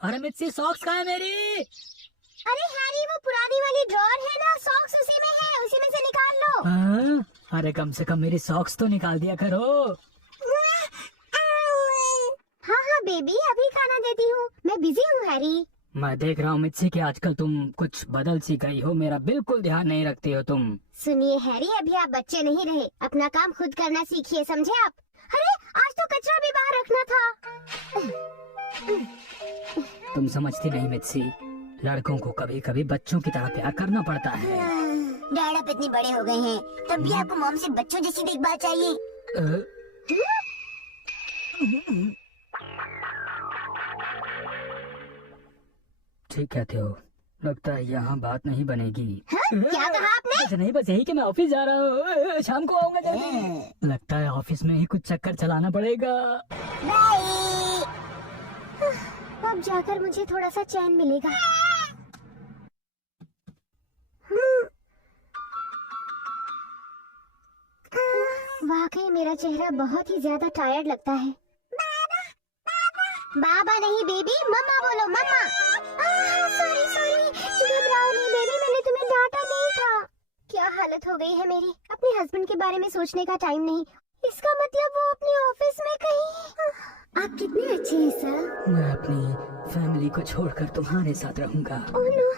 अरे मिर्ची सॉक्स कहाँ है मेरी? अरे हैरी, वो पुरानी वाली ड्रॉर है ना, सॉक्स उसी में है, उसी में से निकाल लो। हाँ? अरे कम से कम मेरी सॉक्स तो निकाल दिया करो। हाँ हाँ बेबी, अभी खाना देती हूँ, मैं बिजी हूँ हैरी। मैं देख रहा हूँ मिर्ची कि आजकल तुम कुछ बदल सी गई हो, मेरा बिल्कुल ध्यान नहीं रखती हो तुम। सुनिए हैरी, अभी आप बच्चे नहीं रहे, अपना काम खुद करना सीखिए, समझे आप? अरे आज तो कचरा भी बाहर रखना था। तुम समझती नहीं मिर्ची, लड़कों को कभी कभी बच्चों की तरह प्यार करना पड़ता है। डैड आप इतने बड़े हो गए हैं, तब भी आपको मॉम से बच्चों जैसी देखभाल चाहिए। ठीक कहते हो, लगता है यहाँ बात नहीं बनेगी। क्या कहा आपने? कुछ नहीं, बस यही कि मैं ऑफिस जा रहा हूँ, शाम को आऊंगा जल्दी। लगता है ऑफिस में ही कुछ चक्कर चलाना पड़ेगा। अब जाकर मुझे थोड़ा सा चैन मिलेगा। वाकई मेरा चेहरा बहुत ही ज्यादा टायर्ड लगता है। बाबा नहीं बेबी, मम्मा बोलो, मम्मा। सॉरी सॉरी, घबराओ नहीं बेबी, मैंने तुम्हें डांटा नहीं था। क्या हालत हो गई है मेरी, अपने हस्बैंड के बारे में सोचने का टाइम नहीं। इसका मतलब वो अपने ऑफिस में कहीं। आप कितने अच्छे हैं सर। मैं अपनी फैमिली को छोड़कर तुम्हारे साथ रहूंगा। ओह नो,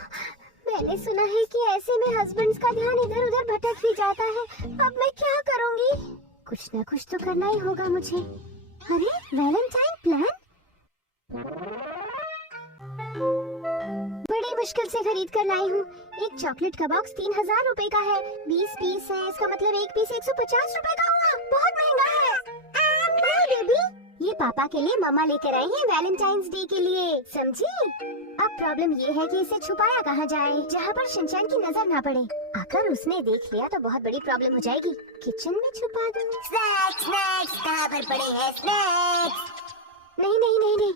मैंने सुना है कि ऐसे में हस्बैंड्स का ध्यान इधर उधर भटक भी जाता है। अब मैं क्या करूंगी? कुछ न कुछ तो करना ही होगा मुझे। अरे वैलेंटाइन प्लान बड़ी मुश्किल से खरीद कर लाई हूँ। एक चॉकलेट का बॉक्स 3000 रुपए का है, 20 पीस है, इसका मतलब एक पीस 150 रुपए का हुआ। बहुत महंगा है। बेबी, ये पापा के लिए मम्मा लेकर आई है वैलेंटाइंस डे के लिए, समझी? अब प्रॉब्लम ये है कि इसे छुपाया कहाँ जाए जहाँ पर शिनचैन की नजर ना पड़े। अगर उसने देख लिया तो बहुत बड़ी प्रॉब्लम हो जाएगी। किचन में छुपा दूँ। स्नैक्स स्नैक्स कहाँ पर पड़े हैं स्नैक्स? नहीं नहीं नहीं नहीं,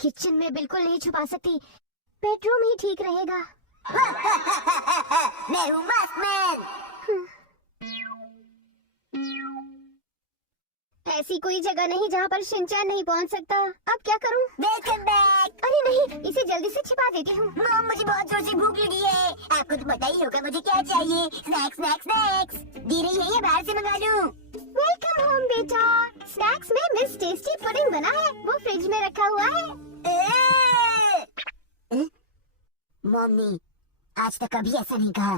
किचन में बिल्कुल नहीं छुपा सकती, बेडरूम ही ठीक रहेगा। मैं हूँ मास्कमैन। ऐसी कोई जगह नहीं जहाँ पर शिनचैन नहीं पहुँच सकता। अब क्या करूँ? Welcome back. अरे नहीं, इसे जल्दी से छिपा देती हूँ। मॉम, मुझे बहुत जोर से भूख लगी है। आपको तो पता ही होगा मुझे क्या चाहिए। स्नैक्स स्नैक्स स्नैक्स दे रही है या बाहर से मंगा लूँ? वेलकम होम बेटा। स्नैक्स में मिस टेस्टी पुडिंग बना है, वो फ्रिज में रखा हुआ है। मम्मी, आज तक कभी ऐसा नहीं कहा।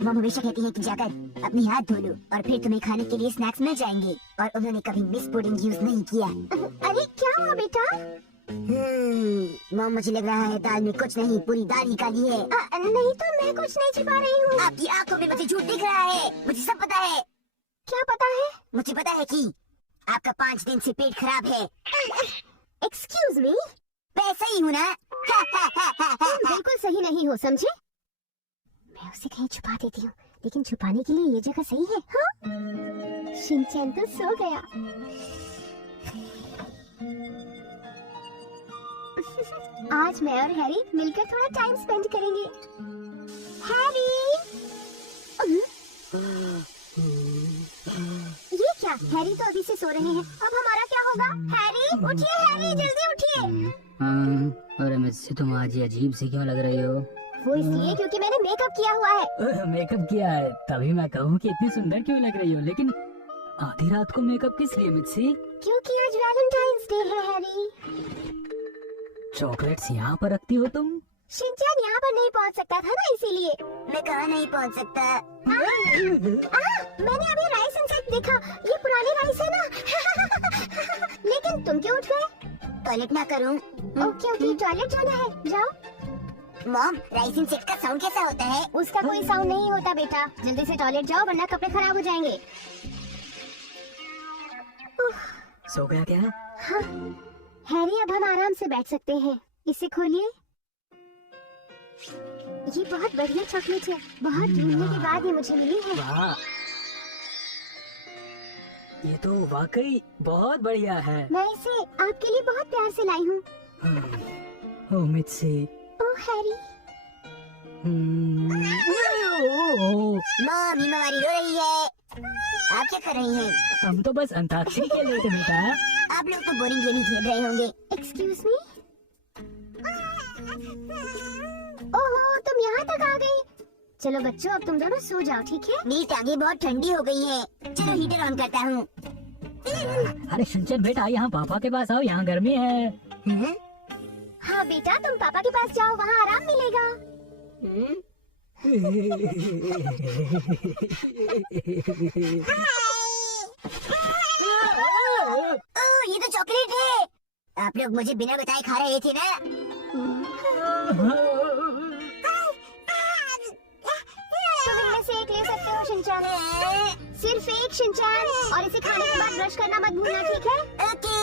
मम हमेशा कहती है कि जाकर अपनी हाथ धो लो और फिर तुम्हें खाने के लिए स्नैक्स मिल जाएंगे, और उन्होंने कभी मिस पुडिंग यूज नहीं किया। अरे क्या हुआ बेटा? मम, मुझे लग रहा है दाल में कुछ नहीं, पूरी दाल ही काली है। नहीं तो मैं कुछ नहीं छिपा रही हूँ। आपकी आंखों में मुझे झूठ दिख रहा है, मुझे सब पता है। क्या पता है? मुझे पता है कि आपका 5 दिन से पेट खराब है। एक्सक्यूज मी, वैसा ही हूँ ना? बिल्कुल सही नहीं हो, समझे? मैं उसे कहीं छुपा देती हूँ, लेकिन छुपाने के लिए ये जगह सही है। हाँ? शिनचैन तो सो गया। आज मैं और हैरी मिलकर थोड़ा टाइम स्पेंड करेंगे। हैरी, ये क्या? हैरी तो अभी से सो रहे हैं, अब हमारा क्या होगा? हैरी उठिए, हैरी जल्दी उठिए। अरे मिर्ची, तुम आज ये अजीब सी क्यों लग रही हो? वो इसलिए क्योंकि मैंने मेकअप किया हुआ है। मेकअप किया है तभी मैं कहूँ कि इतनी सुंदर क्यों लग रही हो, लेकिन आधी रात को मेकअप किस लिए मिर्ची? क्योंकि आज वैलेंटाइंस डे है हैरी। चॉकलेट्स यहाँ पर रखती हो तुम? शिनचैन यहाँ पर नहीं पहुँच सकता था ना, इसीलिए। मैं कहाँ नहीं पहुँच सकता? मैंने अभी राइस इंसेक्ट देखा, ये पुराने राइस है ना। लेकिन तुम क्यों उठ गए? टॉयलेट ना करूँ? ओके ओके, टॉयलेट जाना है, जाओ। मॉम, राइस इंसेक्ट का साउंड कैसा होता है? उसका कोई साउंड नहीं होता बेटा, जल्दी से टॉयलेट जाओ वरना कपड़े खराब हो जाएंगे। सो गया क्या? हाँ हैरी, अब हम आराम से बैठ सकते हैं। इसे खोलिए। ये बहुत बढ़िया चॉकलेट है, बहुत ढूंढने के बाद ये मुझे मिली है। वाह, ये तो वाकई बहुत बढ़िया है। मैं इसे आपके लिए बहुत प्यार से लाई हूँ। ओह मिर्ची। ओह हैरी। मम्मी हमारी रो रही है। आप क्या कर रही हैं? हम तो बस अंताक्षरी खेल रहे थे बेटा। आप लोग तो बोरिंग गेम ही खेल रहे होंगे। Excuse me. ओहो, तुम यहाँ तक आ गई। चलो बच्चों, अब तुम दोनों सो जाओ, ठीक है? मेरी टांगे बहुत ठंडी हो गई हैं। चलो हीटर ऑन करता हूँ। अरे शिनचैन बेटा, यहाँ पापा के पास आओ, यहाँ गर्मी है। हम्म? हाँ बेटा, तुम पापा के पास जाओ, वहाँ आराम मिलेगा। ओह, ये तो चॉकलेट है। आप लोग मुझे बिना बताए खा रहे थे ना? तुम इनमें से एक ले सकते हो शिनचैन, सिर्फ एक शिनचैन, और इसे खाने के बाद ब्रश करना मत भूलना, ठीक है? ओके।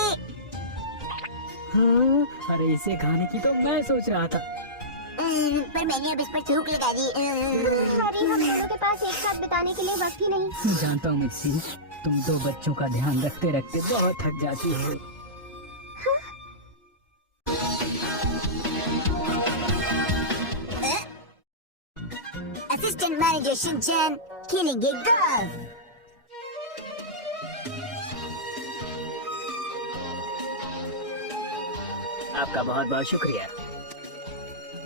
हाँ, अरे इसे खाने की तो मैं सोच रहा था। पर मैंने अब इस पर थूक लगा दी। अरे हम दोनों के पास एक साथ बिताने के लिए वक्त ही नहीं। जानता हूँ मिक्सी, तुम दो बच्चों का ध्यान रखते रखते बहुत थक जाती हो। असिस्टेंट मैनेजर शिनचैन खेलेंगे गोल्फ। आपका बहुत बहुत शुक्रिया।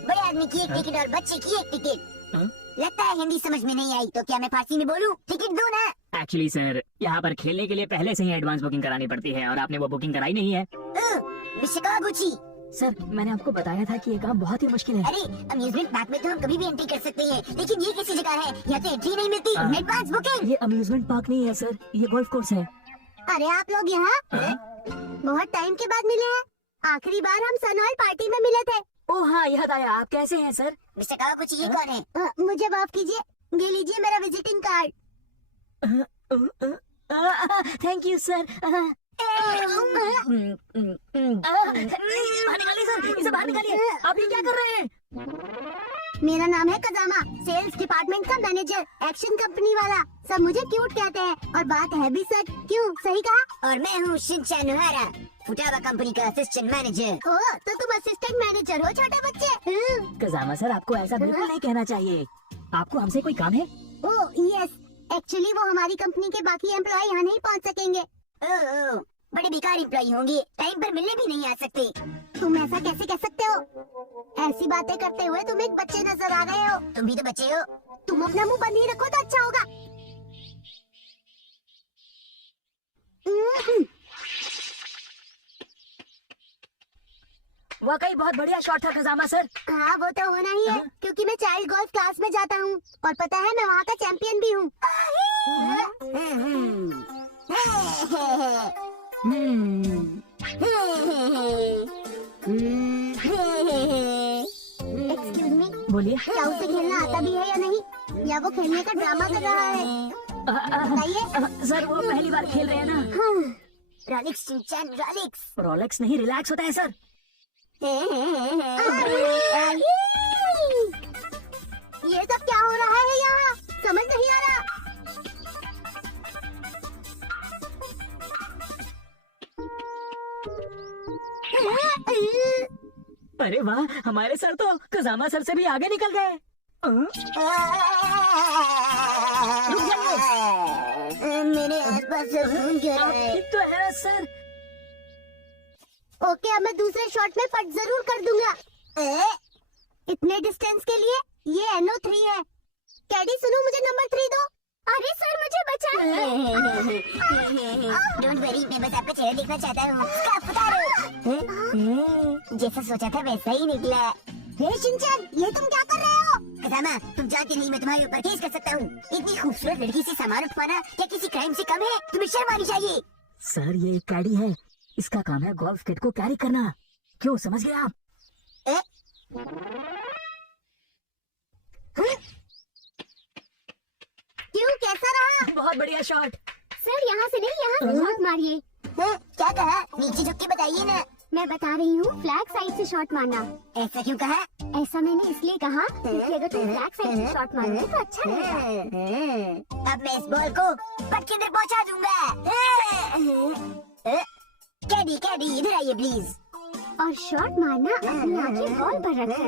बड़े आदमी की एक टिकट और बच्चे की एक टिकट। हाँ? लगता है हिंदी समझ में नहीं आई, तो क्या मैं फारसी में बोलूं? टिकट दो ना। एक्चुअली सर, यहाँ पर खेलने के लिए पहले से ही एडवांस बुकिंग करानी पड़ती है और आपने वो बुकिंग कराई नहीं है। मिस्टर कावागुची, सर, मैंने आपको बताया था कि ये काम बहुत ही मुश्किल है। अरे अम्यूजमेंट पार्क में तो हम कभी भी एंट्री कर सकते हैं, लेकिन ये कैसी जगह है? यहाँ तो एंट्री नहीं मिलती। हाँ। Advance booking. ये अम्यूजमेंट पार्क नहीं है सर, ये गोल्फ कोर्स है। अरे आप लोग यहाँ बहुत टाइम के बाद मिले हैं। आखिरी बार हम सनॉल पार्टी में मिले थे। ओह हाँ, याद आया। आप कैसे हैं सर? मिस्टर कावागुची, ये कौन है? मुझे माफ कीजिए, ये लीजिए मेरा visiting card. Thank you sir. बाहर निकालिए सर, इसे बाहर निकालिए। आप ये क्या कर रहे हैं? मेरा नाम है कजामा, सेल्स डिपार्टमेंट का मैनेजर, एक्शन कंपनी वाला। सब मुझे क्यूट कहते हैं और बात है भी सच। क्यों, सही कहा? और मैं हूँ शिनचैन नोहारा, फुटावा कंपनी का असिस्टेंट मैनेजर। ओ, तो तुम असिस्टेंट मैनेजर हो छोटे बच्चे? कजामा सर, आपको ऐसा बिल्कुल नहीं कहना चाहिए। आपको हमसे कोई काम है? ओह यस, एक्चुअली वो हमारी कंपनी के बाकी एम्प्लॉय यहाँ नहीं पहुँच सकेंगे। ओह, बड़े बेकार एम्प्लॉय होंगे, टाइम पर मिलने भी नहीं आ सकते। तुम ऐसा कैसे कह सकते हो? ऐसी बातें करते हुए तुम एक बच्चे नजर आ रहे हो। तुम भी तो बच्चे हो। तुम अपना मुंह बंद ही रखो तो अच्छा होगा। वाकई बहुत बढ़िया शॉट था कजामा सर। हाँ वो तो होना ही है, क्योंकि मैं चाइल्ड गोल्फ क्लास में जाता हूँ और पता है मैं वहाँ का चैंपियन भी हूँ। एक्सक्यूज मी, बोलिए। क्या उसे खेलना आता भी है या नहीं, या वो खेलने का ड्रामा कर रहा है? बताइए। सर, वो पहली बार खेल रहे हैं ना। रॉलिक्स शिनचैन, रॉलिक्स। रोलेक्स नहीं, रिलैक्स होता है सर। ये सब क्या हो रहा है यहाँ, समझ नहीं आ रहा। अरे वाह, हमारे सर तो कजामा सर से भी आगे निकल गए। मेरे आसपास से खून गिर रहा है। ठीक तो है सर। ओके, अब मैं दूसरे शॉट में पट जरूर कर दूंगा। इतने डिस्टेंस के लिए ये NO3 है। कैडी सुनो, मुझे नंबर 3 दो। अरे सर, मुझे बचा। डोंट वरी, मैं बस आपका चेहरा देखना चाहता हूँ। जैसा सोचा था वैसा ही निकला। हे शिनचैन, ये तुम क्या कर रहे हो? कजामा, तुम जानते नहीं मैं तुम्हारे ऊपर केस कर सकता हूँ। इतनी खूबसूरत लड़की से सामान उठवाना क्या किसी क्राइम से कम है? तुम्हें शर्म आनी चाहिए। सर, ये एक कैडी है, इसका काम है गोल्फ किट को कैरी करना। क्यों, समझ गए आप? क्यों, कैसा रहा? बहुत बढ़िया शॉट। सर यहाँ से नहीं, यहाँ से शॉट मारिए। क्या कहा? नीचे झुक के बताइए ना। मैं बता रही हूँ, फ्लैग साइड से शॉट मारना। ऐसा क्यों कहा? ऐसा मैंने इसलिए कहा क्योंकि अगर तुम फ्लैग साइड से शॉट मारोगे तो अच्छा लगेगा। अब मैं इस बॉल को पट के अंदर पहुँचा दूंगा। कैडी, कैडी इधर आइए प्लीज। और शॉट मारना अपनी आंखें बॉल पर रखो।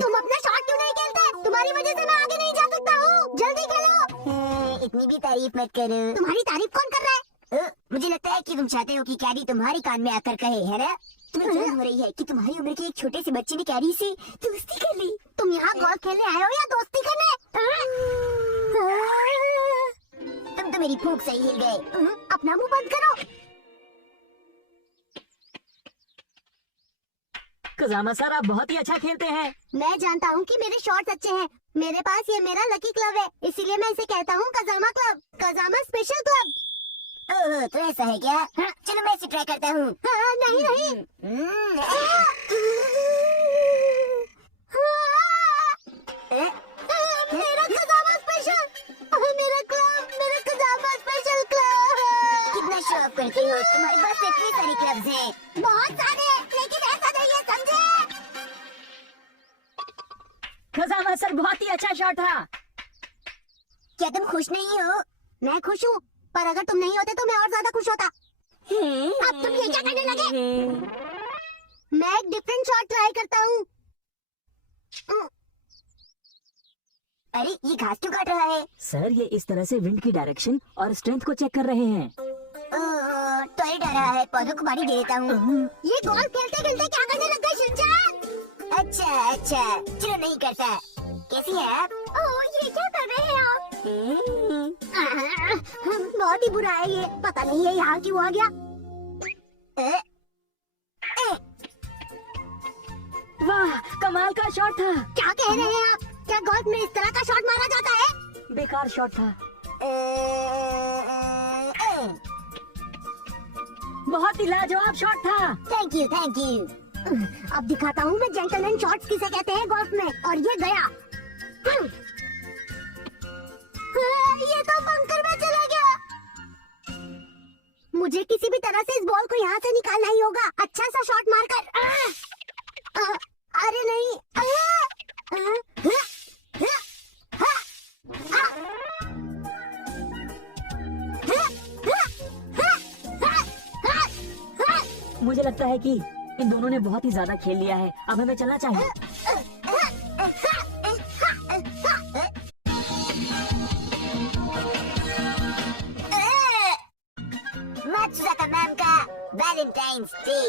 तुम अपना शॉट क्यों नहीं खेलते? तुम्हारी वजह से मैं आगे नहीं जा सकता हूँ। जल्दी खेलो। इतनी भी तारीफ मत करो। तुम्हारी तारीफ कौन कर रहा है? मुझे लगता है कि तुम चाहते हो कि कैरी तुम्हारे कान में आकर कहे, है ना? तुम्हें जलन हो रही है कि तुम्हारी उम्र के एक छोटे से बच्चे ने कैरी से दोस्ती कर ली। तुम यहाँ गोल्फ खेलने आए हो या दोस्ती करने? तुम तो मेरी फूंक से ही हिल गए। अपना मुंह बंद करो। कजामा सर, आप बहुत ही अच्छा खेलते हैं। मैं जानता हूँ कि मेरे शॉट्स अच्छे हैं। मेरे पास ये मेरा लकी क्लब है, इसीलिए मैं इसे कहता हूँ कजामा क्लब, कजामा स्पेशल क्लब। ओह, तो ऐसा है क्या? हाँ, चलो मैं इसे ट्राई करता हूँ। नहीं नहीं। मेरा कजामा स्पेशल, मेरा क्लब, मेरा कजामा स्पेशल क्लब। कितना शो ऑफ करती हो, तुम्हारे पास इतनी सारी क्लब्स हैं। बहुत सारे, लेकिन ऐसा नहीं है, समझे? कजामा सर, बहुत ही अच्छा शॉट था। क्या तुम खुश नहीं हो? मैं खुश हूँ, पर अगर तुम नहीं होते तो मैं और ज्यादा खुश होता। अब तुम ये क्या करने लगे? मैं एक डिफरेंट शॉट ट्राई करता हूँ। अरे, ये घास क्यों काट रहा है? सर, ये इस तरह से विंड की डायरेक्शन और स्ट्रेंथ को चेक कर रहे हैं। टॉयलेट आ रहा है, पौधों को पानी दे देता हूँ। ये गोल्फ खेलते खेलते क्या करने लग गए शिनचैन? अच्छा, चलो नहीं करता। कैसी है आप? ओह, ये क्या कर रहे हैं आप? बहुत ही बुरा है ये, पता नहीं है यहाँ क्यों आ गया। वाह, कमाल का शॉट था। क्या कह रहे हैं आप? क्या गोल्फ में इस तरह का शॉट मारा जाता है? बेकार शॉट था। बहुत ही लाजवाब शॉट था। Thank you, thank you. अब दिखाता हूँ मैं जेंटलमैन शॉट्स किसे कहते हैं गोल्फ में, और ये गया। ये तो बंकर में चला गया। मुझे किसी भी तरह से इस बॉल को यहाँ से निकालना ही होगा, अच्छा सा शॉट मारकर। अरे नहीं। मुझे लगता है कि इन दोनों ने बहुत ही ज्यादा खेल लिया है, अब हमें चलना चाहिए। मात्सुजाका मैम का वैलेंटाइंस डे।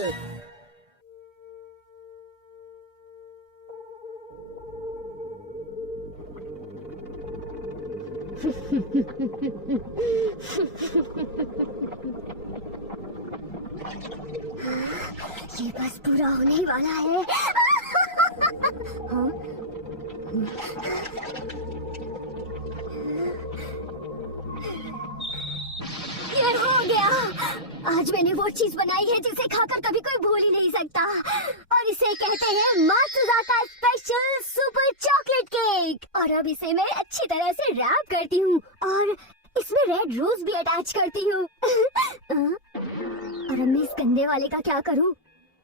ये बस पूरा होने ही वाला है। ये हो गया। आज मैंने वो चीज बनाई है जिसे खाकर कभी कोई भूल ही नहीं सकता, और इसे कहते हैं मात्सुजाका स्पेशल सुपर चॉकलेट केक। और अब इसे मैं अच्छी तरह से रैप करती हूँ और इसमें रेड रोज भी अटैच करती हूँ। और अब मैं इस गंदे वाले का क्या करूँ?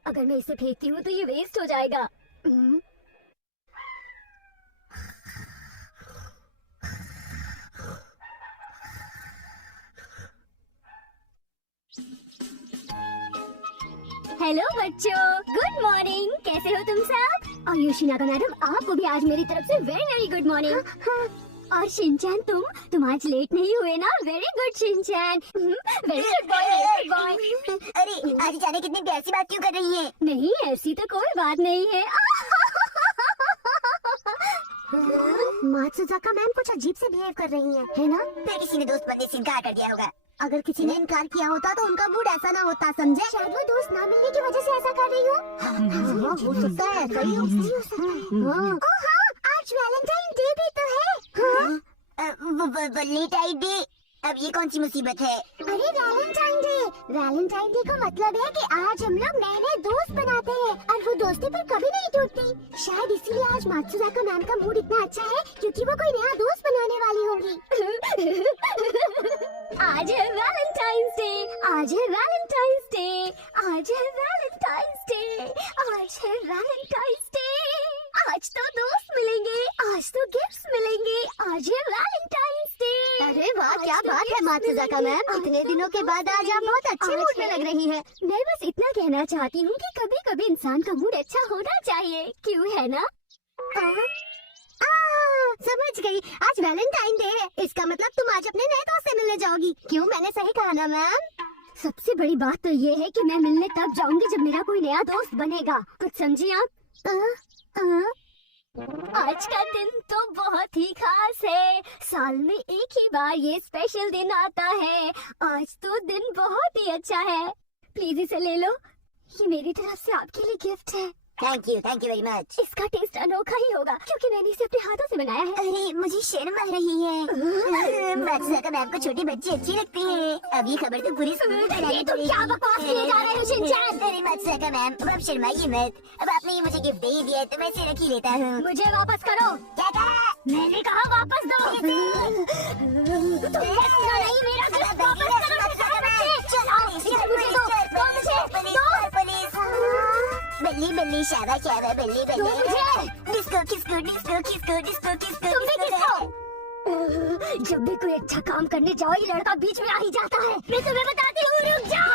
अगर मैं इसे फेंकती हूँ तो ये वेस्ट हो जाएगा। हेलो बच्चों, गुड मॉर्निंग। कैसे हो तुम सब? और योशिनागा मैडम, आपको भी आज मेरी तरफ से वेरी वेरी गुड मॉर्निंग। और शिनचैन, तुम आज लेट नहीं हुए ना? Very good Shinchan, very good boy, very good boy. अरे, आज जाने कितनी प्यारी सी बात क्यों कर रही है? नहीं, ऐसी तो कोई बात नहीं है। मात्सुजाका मैम कुछ अजीब से बिहेव कर रही है ना? फिर किसी ने दोस्त बनने से इनकार कर दिया होगा। अगर किसी ने इनकार किया होता तो उनका मूड ऐसा ना होता, समझे? शायद वो दोस्त ना मिलने की वजह से ऐसा कर रही हो। हो सकता है, सही हो सकता है। ओह हाँ, आज वैलेंटाइन डे भी तो है। Valentine day? अब ये कौन सी मुसीबत है? अरे वैलेंटाइन डे का मतलब है कि आज हम लोग नए नए दोस्त बनाते हैं और वो दोस्ती फिर कभी नहीं टूटती। शायद इसीलिए आज मात्सुजाका मैम का मूड इतना अच्छा है क्योंकि वो कोई नया दोस्त बनाने वाली होंगी। आज है वैलेंटाइंस डे, आज है वैलेंटाइंस डे, आज है वैलेंटाइंस डे, आज है वैलेंटाइंस डे। आज तो दोस्त मिलेंगे, आज तो गिफ्ट्स मिलेंगे, आज है वैलेंटाइंस डे। अरे वाह, क्या बात है मात्सुजाका मैम, इतने दिनों के बाद आज आप बहुत अच्छे मूड में लग रही हैं। मैं बस इतना कहना चाहती हूँ कि कभी कभी इंसान का मूड अच्छा होना चाहिए, क्यों है ना? समझ गई, आज वैलेंटाइन डे है, इसका मतलब तुम आज अपने नए दोस्त से मिलने जाओगी। क्यों, मैंने सही कहा ना मैम? सबसे बड़ी बात तो ये है कि मैं मिलने तब जाऊंगी जब मेरा कोई नया दोस्त बनेगा, कुछ समझी आप? आज का दिन तो बहुत ही खास है, साल में एक ही बार ये स्पेशल दिन आता है। आज तो दिन बहुत ही अच्छा है, प्लीज इसे ले लो, ये मेरी तरफ से आपके लिए गिफ्ट है। Thank you very much. इसका टेस्ट अनोखा ही होगा क्योंकि मैंने इसे अपने हाथों से बनाया है। अरे मुझे शर्म आ रही है। मात्सुजाका मैम को छोटी बच्ची अच्छी लगती है। अब ये खबर तो पूरी स्कूल में फैलानी पड़ेगी। क्या बकवास किए जा रहे हो शिनचैन? अरे मात्सुजाका मैम, अब आप शर्माइए मत। अब आपने ये मुझे गिफ्ट दे ही दिया है तो मैं इसे रख ही लेता हूँ। मुझे वापस करो। क्या कहा? मैंने कहा वापस दो। तुमने सुना नहीं, मेरा गिफ्ट वापस करो। चलो इसे मुझे दो, बल्ली बल्ली शाबा शाबा बल्ली दो बल्ली। मुझे। डिस्को किसको डिस्को किसको डिस्को किसको तुम भी किसको। किसको? जब भी कोई अच्छा काम करने जाओ ये लड़का बीच में आ ही जाता है। मैं तुम्हें बताती हूँ, रुक जाओ।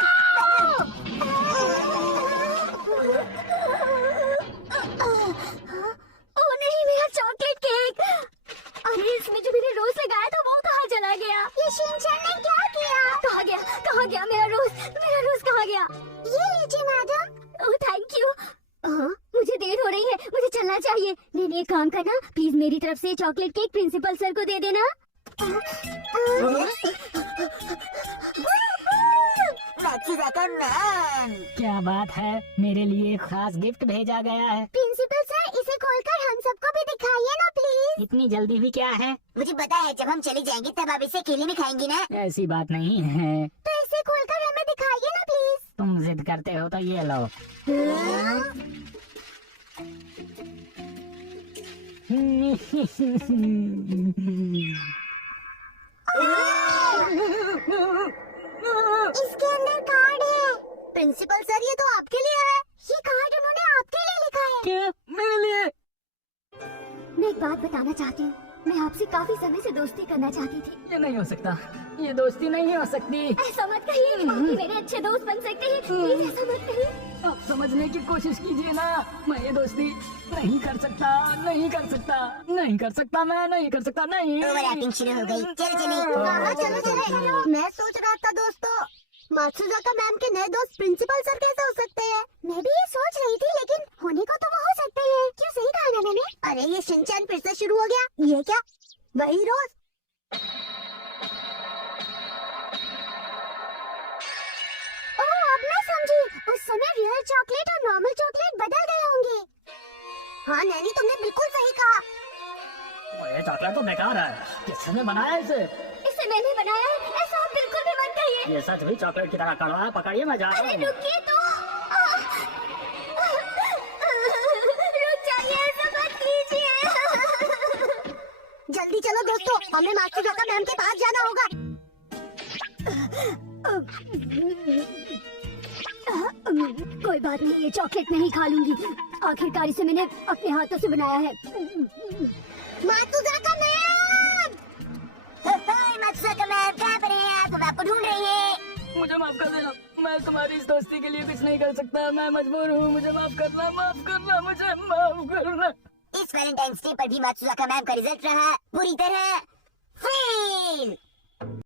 ओह नहीं, मेरा चॉकलेट केक। अरे इसमें जो मैंने रोज लगाया था वो कहाँ चला गया? ये शिनचैन ने क्या किया? कहाँ गया मेरा रोज कहाँ गया? ये लीजिए मैडम। Oh thank you. मुझे देर हो रही है, मुझे चलना चाहिए। नहीं एक काम करना, प्लीज मेरी तरफ से चॉकलेट केक प्रिंसिपल सर को दे देना। मात्सुजाका मैम, क्या बात है, मेरे लिए एक खास गिफ्ट भेजा गया है। प्रिंसिपल सर इसे खोलकर हम सबको भी दिखाइए ना प्लीज। इतनी जल्दी भी क्या है? मुझे पता है जब हम चले जाएंगे तब आप इसे अकेले में खाएंगी ना। ऐसी बात नहीं है, तो इसे खोलकर हमें दिखाइए ना प्लीज। तुम जिद करते हो तो ये लो। इसके अंदर कार्ड है। प्रिंसिपल सर ये तो आपके लिए है। ये कार्ड उन्होंने आपके लिए लिखा है। क्या, मेरे लिए? मैं एक बात बताना चाहती हूँ, मैं आपसे काफी समय से दोस्ती करना चाहती थी। ये नहीं हो सकता, ये दोस्ती नहीं हो सकती। ऐसा मत कहिए, आप भी मेरे अच्छे दोस्त बन सकते हैं, प्लीज ऐसा मत कहिए। आप समझने की कोशिश कीजिए ना, मैं ये दोस्ती नहीं कर सकता, नहीं कर सकता, नहीं कर सकता, मैं नहीं कर सकता, नहीं। ओवर एक्टिंग शुरू हो गई। चलो हाँ, चलो। मैं सोच रहा था दोस्तों, मात्सुजाका मैम के नए दोस्त प्रिंसिपल सर कैसे हो सकते हैं? मैं भी ये सोच रही थी, लेकिन होने को तो वो हो सकते हैं। क्यों, सही कहा ना मैंने? अरे ये शिनचैन फिर से शुरू हो गया। ये क्या, वही रोज? ओह अब मैं समझी, उस समय रियल चॉकलेट और नॉर्मल चॉकलेट बदल गए होंगे। हाँ नैनी, तुमने बिल्कुल सही कहा। ये चॉकलेट तो बेकार है, किसने बनाया इसे? इसे मैंने बनाया है, ऐसा आप बिल्कुल भी मत कहिए। ये सच भी चॉकलेट की तरह कड़वा है, पकड़िए मैं जा रहा अरे हूँ। रुकिए तो। रुक जाइए, ऐसा मत कीजिए। जल्दी चलो दोस्तों, हमें मात्सुजाका मैम के पास जाना होगा। कोई बात नहीं, ये चॉकलेट मैं ही खा लूंगी। आखिरकार इसे मैंने अपने हाथों से बनाया है। मात्सुजाका मैम! मात्सुजाका मैम कहाँ पर हैं आप? हम आपको ढूंढ रहे हैं। मुझे माफ कर देना, मैं तुम्हारी इस दोस्ती के लिए कुछ नहीं कर सकता, मैं मजबूर हूँ, मुझे माफ करना, माफ करना, मुझे माफ करना। इस वैलेंटाइंस डे पर भी मात्सुजाका मैम का रिजल्ट रहा पूरी तरह फेल।